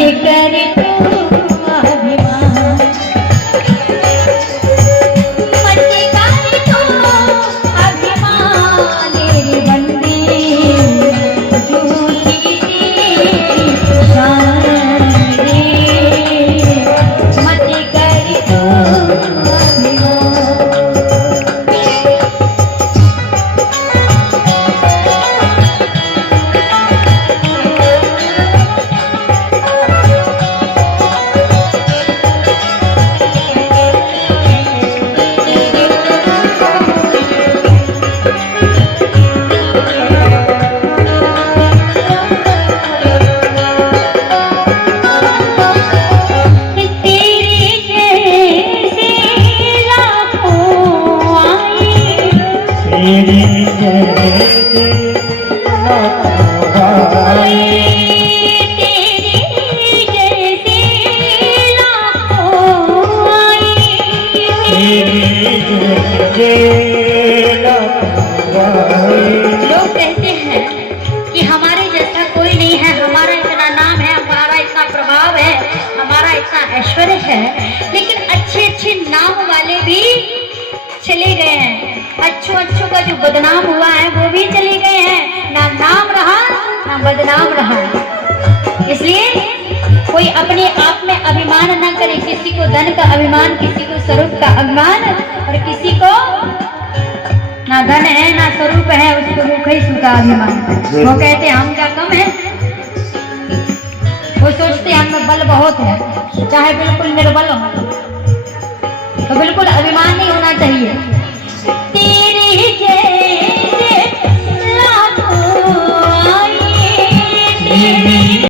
कर तू अभिमान, मत कर तू अभिमान रे बंदे, झूठी तेरी शान रे, मत कर तू अभिमान। लोग कहते हैं कि हमारे जैसा कोई नहीं है, हमारा इतना नाम है, हमारा इतना प्रभाव है, हमारा इतना ऐश्वर्य है, लेकिन अच्छे अच्छे नाम वाले भी चले गए हैं। अच्छों का जो बदनाम हुआ है वो भी चले गए हैं, ना नाम रहा ना बदनाम रहा। इसलिए कोई अपने आप में अभिमान न करे, किसी को धन का अभिमान, किसी को स्वरूप का अभिमान, और किसी को ना धन है ना स्वरूप है, उसको भूखा ही सूखा अभिमान। वो कहते हम क्या कम है, वो सोचते हमें बल बहुत है, चाहे बिल्कुल निर्बल हो, तो बिल्कुल अभिमान नहीं होना चाहिए।